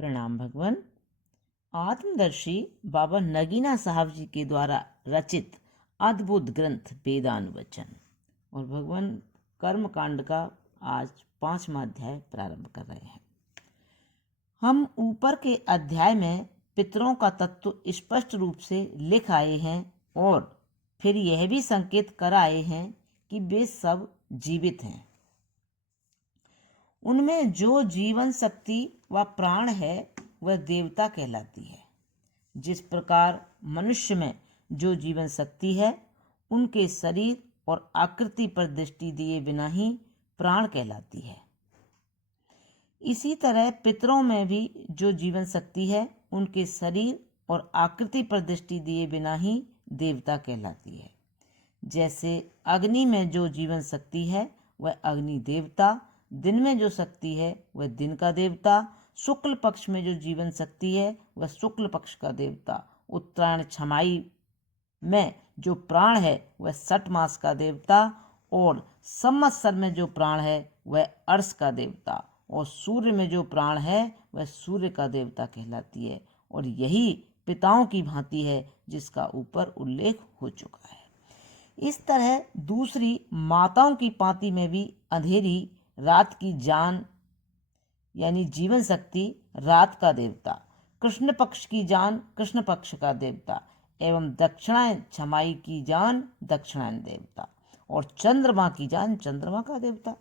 प्रणाम भगवान। आत्मदर्शी बाबा नगीना साहब जी के द्वारा रचित अद्भुत ग्रंथ वेदानुवचन और भगवान कर्म कांड का आज 5वां अध्याय प्रारंभ कर रहे हैं। हम ऊपर के अध्याय में पितरों का तत्व स्पष्ट रूप से लिख आए हैं और फिर यह भी संकेत कर आए हैं कि वे सब जीवित हैं। उनमें जो जीवन शक्ति व प्राण है वह देवता कहलाती है। जिस प्रकार मनुष्य में जो जीवन शक्ति है उनके शरीर और आकृति पर दृष्टि दिए बिना ही प्राण कहलाती है, इसी तरह पितरों में भी जो जीवन शक्ति है उनके शरीर और आकृति पर दृष्टि दिए बिना ही देवता कहलाती है। जैसे अग्नि में जो जीवन शक्ति है वह अग्नि देवता, दिन में जो शक्ति है वह दिन का देवता, शुक्ल पक्ष में जो जीवन शक्ति है वह शुक्ल पक्ष का देवता, उत्तरायण छमाई में जो प्राण है वह सठ मास का देवता और संवत्सर में जो प्राण है वह अर्श का देवता और सूर्य में जो प्राण है वह सूर्य का देवता कहलाती है। और यही पिताओं की भांति है जिसका ऊपर उल्लेख हो चुका है। इस तरह दूसरी माताओं की पांति में भी अंधेरी रात की जान यानी जीवन शक्ति रात का देवता, कृष्ण पक्ष की जान कृष्ण पक्ष का देवता एवं दक्षिणायन छमाई की जान दक्षिणायन देवता और चंद्रमा की जान चंद्रमा का देवता।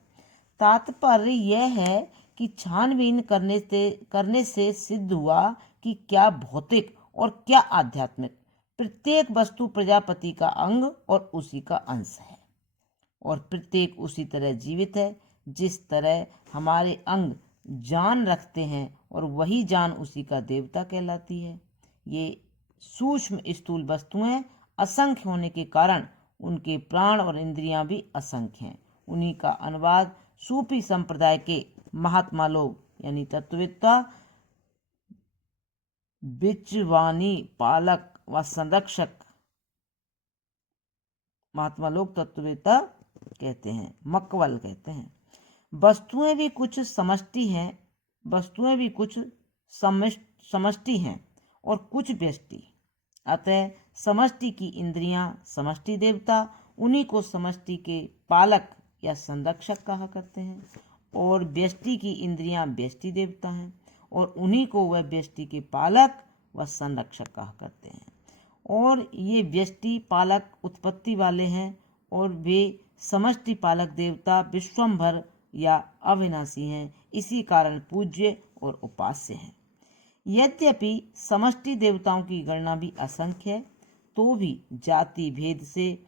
तात्पर्य यह है कि छानबीन करने से सिद्ध हुआ कि क्या भौतिक और क्या आध्यात्मिक प्रत्येक वस्तु प्रजापति का अंग और उसी का अंश है और प्रत्येक उसी तरह जीवित है जिस तरह हमारे अंग जान रखते हैं और वही जान उसी का देवता कहलाती है। ये सूक्ष्म स्थूल वस्तुएं असंख्य होने के कारण उनके प्राण और इंद्रियां भी असंख्य हैं। उन्हीं का अनुवाद सूफी संप्रदाय के महात्मा लोग यानी तत्ववेत्ता बिचवानी पालक व संरक्षक महात्मा लोग तत्ववेत्ता कहते हैं, मक्वल कहते हैं। वस्तुएं भी कुछ समष्टि हैं, वस्तुएं भी कुछ समष्टि हैं और कुछ व्यष्टि। अतः समष्टि की इंद्रियां समष्टि देवता, उन्हीं को समष्टि के पालक या संरक्षक कहा करते हैं और व्यष्टि की इंद्रियां व्यष्टि देवता हैं और उन्हीं को वह व्यष्टि के पालक व संरक्षक कहा करते हैं। और ये व्यष्टि पालक उत्पत्ति वाले हैं और वे समष्टि पालक देवता विश्वम्भर या अविनाशी हैं, इसी कारण पूज्य और उपास्य हैं। यद्यपि समष्टि देवताओं की गणना भी असंख्य है तो भी जाति भेद से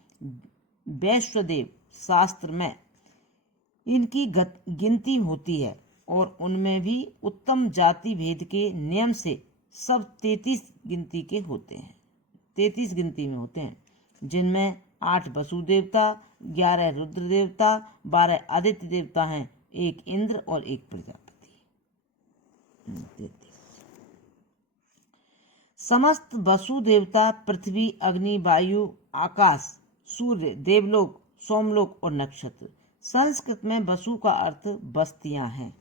वैश्वदेव शास्त्र में इनकी गिनती होती है और उनमें भी उत्तम जाति भेद के नियम से सब 33 गिनती के होते हैं, 33 गिनती में होते हैं, जिनमें 8 वसु देवता, 11 रुद्र देवता, 12 आदित्य देवता हैं, 1 इंद्र और 1 प्रजापति। समस्त वसु देवता पृथ्वी अग्नि वायु आकाश सूर्य देवलोक सोमलोक और नक्षत्र। संस्कृत में वसु का अर्थ बस्तियां हैं।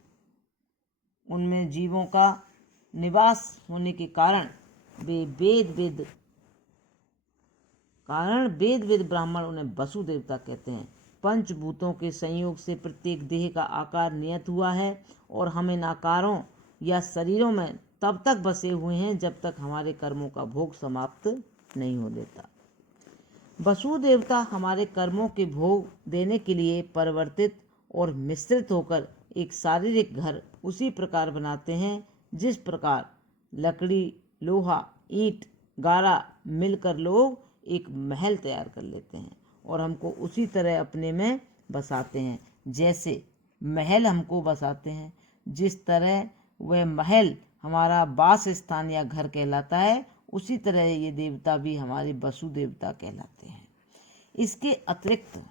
उनमें जीवों का निवास होने के कारण वेद ब्राह्मण उन्हें वसु देवता कहते हैं। पंचभूतों के संयोग से प्रत्येक देह का आकार नियत हुआ है और हम इन आकारों या शरीरों में तब तक बसे हुए हैं जब तक हमारे कर्मों का भोग समाप्त नहीं हो देता। वसु देवता हमारे कर्मों के भोग देने के लिए परिवर्तित और मिश्रित होकर एक शारीरिक घर उसी प्रकार बनाते हैं जिस प्रकार लकड़ी लोहा ईंट गारा मिलकर लोग एक महल तैयार कर लेते हैं और हमको उसी तरह अपने में बसाते हैं जैसे महल हमको बसाते हैं। जिस तरह वह महल हमारा वास स्थान या घर कहलाता है उसी तरह ये देवता भी हमारे वसु देवता कहलाते हैं। इसके अतिरिक्त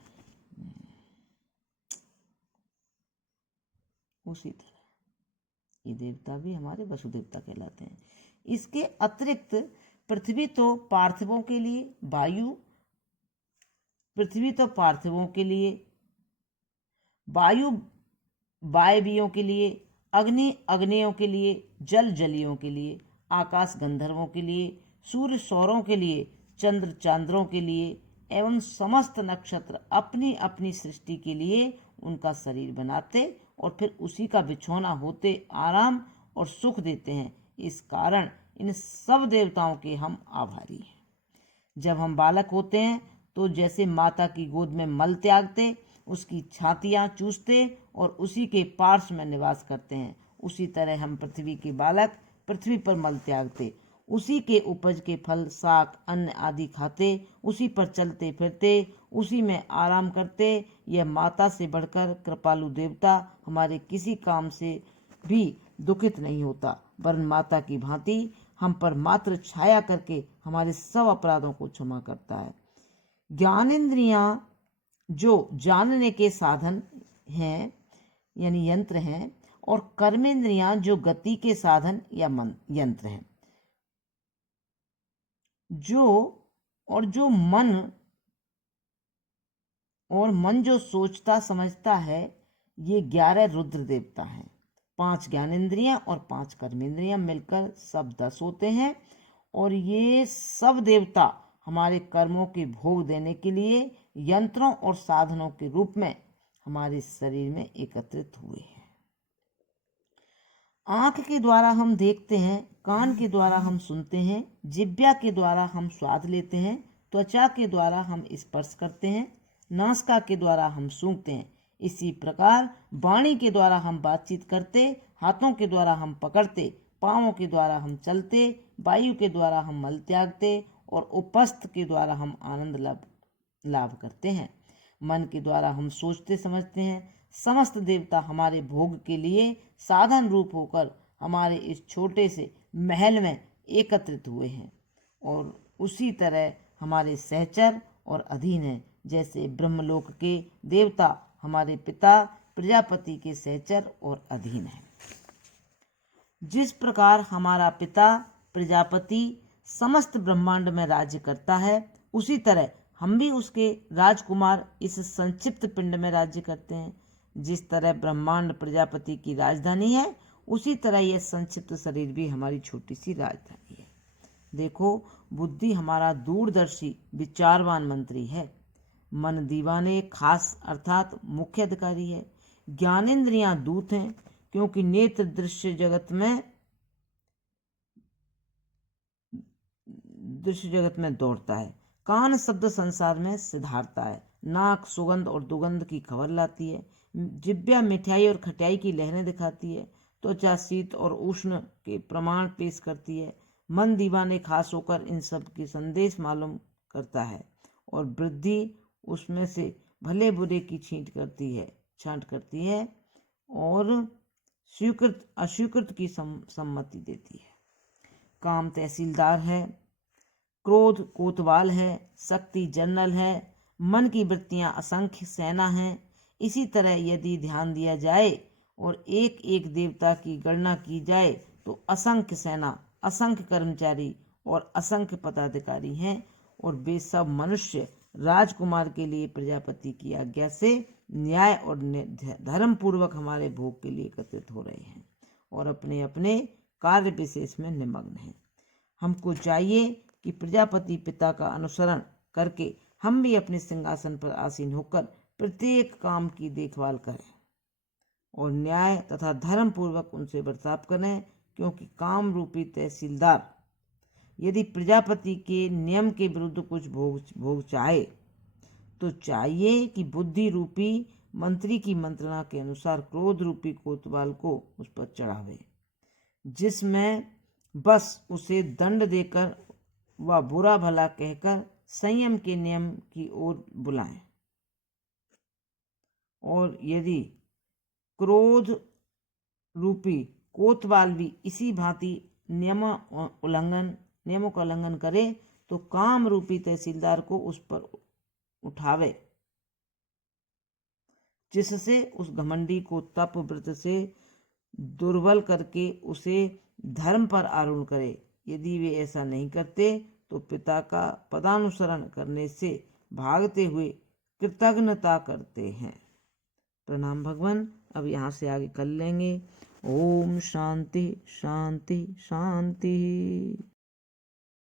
उसी तरह ये देवता भी हमारे वसु देवता कहलाते हैं। इसके अतिरिक्त पृथ्वी तो पार्थिवों के लिए, वायु वायवियों के लिए, अग्नि अग्नियों के लिए, जल जलियों के लिए, आकाश गंधर्वों के लिए, सूर्य सौरों के लिए, चंद्र चांद्रों के लिए एवं समस्त नक्षत्र अपनी अपनी सृष्टि के लिए उनका शरीर बनाते और फिर उसी का बिछौना होते आराम और सुख देते हैं। इस कारण इन सब देवताओं के हम आभारी हैं। जब हम बालक होते हैं तो जैसे माता की गोद में मल त्यागते, उसकी छातियां चूसते और उसी के पार्श्व में निवास करते हैं, उसी तरह हम पृथ्वी के बालक पृथ्वी पर मल त्यागते, उसी के उपज के फल शाक अन्न आदि खाते, उसी पर चलते फिरते, उसी में आराम करते। यह माता से बढ़कर कृपालु देवता हमारे किसी काम से भी दुखित नहीं होता, वरन माता की भांति हम पर मात्र छाया करके हमारे सब अपराधों को क्षमा करता है। ज्ञानेंद्रियां जो जानने के साधन हैं यानी यंत्र हैं, और कर्मेंद्रियां जो गति के साधन या यंत्र हैं। जो मन जो सोचता समझता है, ये 11 रुद्र देवता हैं। 5 ज्ञानेंद्रियां और 5 कर्मेंद्रियां मिलकर सब 10 होते हैं, और ये सब देवता हमारे कर्मों के भोग देने के लिए यंत्रों और साधनों के रूप में हमारे शरीर में एकत्रित हुए हैं। आंख के द्वारा हम देखते हैं, कान के द्वारा हम सुनते हैं, जिह्वा के द्वारा हम स्वाद लेते हैं, त्वचा के द्वारा हम स्पर्श करते हैं, नासिका के द्वारा हम सूंघते हैं। इसी प्रकार वाणी के द्वारा हम बातचीत करते, हाथों के द्वारा हम पकड़ते, पांवों के द्वारा हम चलते, वायु के द्वारा हम मल त्यागते और उपस्थ के द्वारा हम आनंद लाभ करते हैं। मन के द्वारा हम सोचते समझते हैं। समस्त देवता हमारे भोग के लिए साधन रूप होकर हमारे इस छोटे से महल में एकत्रित हुए हैं, और उसी तरह हमारे सहचर और अधीन हैं। जैसे ब्रह्मलोक के देवता हमारे पिता प्रजापति के सहचर और अधीन हैं। जिस प्रकार हमारा पिता प्रजापति समस्त ब्रह्मांड में राज्य करता है, उसी तरह हम भी उसके राजकुमार इस संक्षिप्त पिंड में राज्य करते हैं। जिस तरह ब्रह्मांड प्रजापति की राजधानी है, उसी तरह यह संक्षिप्त शरीर भी हमारी छोटी सी राजधानी है। देखो, बुद्धि हमारा दूरदर्शी विचारवान मंत्री है। मन दीवाने खास अर्थात मुख्य अधिकारी है। ज्ञानेंद्रियां दूत हैं, क्योंकि नेत्र दृश्य जगत में दौड़ता है। कान शब्द संसार में सिधारता है। नाक सुगंध और दुगंध की खबर लाती है। जिह्वा मिठाई और खटाई की लहरें दिखाती है। त्वचा शीत और उष्ण के प्रमाण पेश करती है। मन दीवाने खास होकर इन सब के संदेश मालूम करता है, और बुद्धि उसमें से भले बुरे की छांट करती है और स्वीकृत अस्वीकृत की सम्मति देती है। काम तहसीलदार है, क्रोध कोतवाल है, शक्ति जनरल है, मन की वृत्तियां असंख्य सेना हैं। इसी तरह यदि ध्यान दिया जाए और एक एक देवता की गणना की जाए तो असंख्य सेना, असंख्य कर्मचारी और असंख्य पदाधिकारी हैं, और वे सब मनुष्य राजकुमार के लिए प्रजापति की आज्ञा से न्याय और धर्म पूर्वक हमारे भोग के लिए एकत्रित हो रहे हैं और अपने अपने कार्य विशेष में निमग्न हैं। हमको चाहिए कि प्रजापति पिता का अनुसरण करके हम भी अपने सिंहासन पर आसीन होकर प्रत्येक काम की देखभाल करें और न्याय तथा धर्म पूर्वक उनसे बर्ताव करें, क्योंकि काम रूपी तहसीलदार यदि प्रजापति के नियम के विरुद्ध कुछ भोग चाहे तो चाहिए कि बुद्धि रूपी मंत्री की मंत्रणा के अनुसार क्रोध रूपी कोतवाल को उस पर चढ़ावे, जिसमें बस उसे दंड देकर व बुरा भला कहकर संयम के नियम की ओर बुलाएं। और यदि क्रोध रूपी कोतवाल भी इसी भांति नियमों का उल्लंघन करे तो काम रूपी तहसीलदार को उस पर उठावे, जिससे उस घमंडी को तप व्रत से दुर्बल करके उसे धर्म पर आरूढ़ करे। यदि वे ऐसा नहीं करते तो पिता का पदानुसरण करने से भागते हुए कृतज्ञता करते हैं। प्रणाम भगवान। अब यहाँ से आगे कर लेंगे। ओम शांति शांति शांति।